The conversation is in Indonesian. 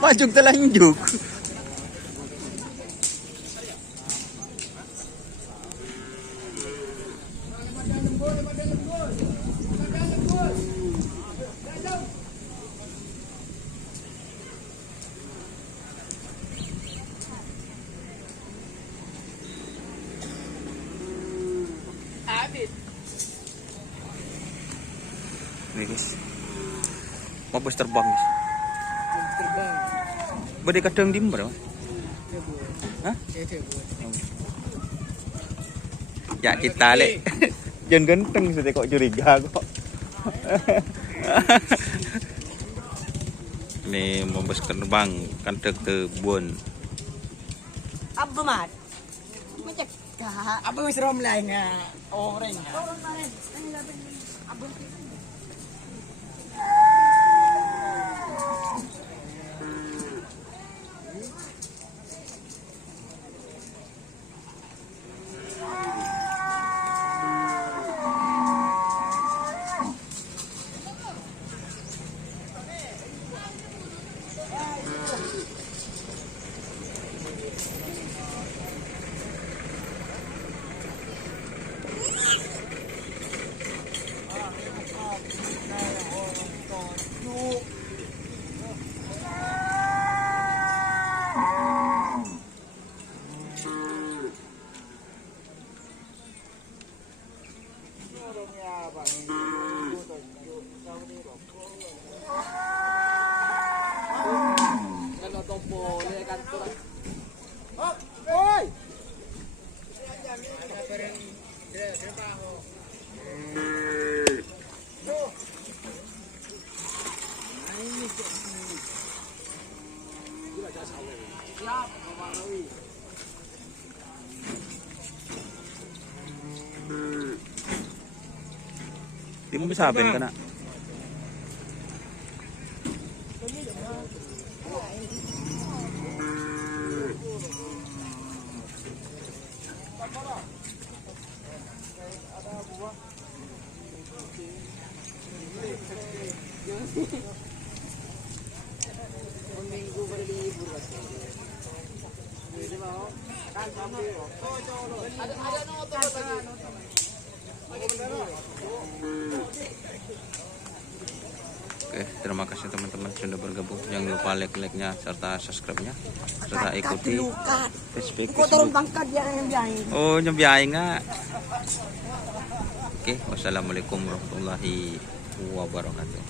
Majug telanjug. Nih guys, mabos terbang guys. Terbang. Bade kadang dim bro. Hah? Ya kita lek. Jangan ganteng sudah kok curiga kok. Nih mabos terbang kadang tebun. Apa mat? Macak apa wis rom lain nga orang nga. Di mo bisabin ka na. Oke, terima kasih teman-teman sudah bergabung. Jangan lupa like-nya serta subscribe-nya serta ikuti Facebook. Oh, nyembiain nggak? Oke, wassalamualaikum warahmatullahi wabarakatuh.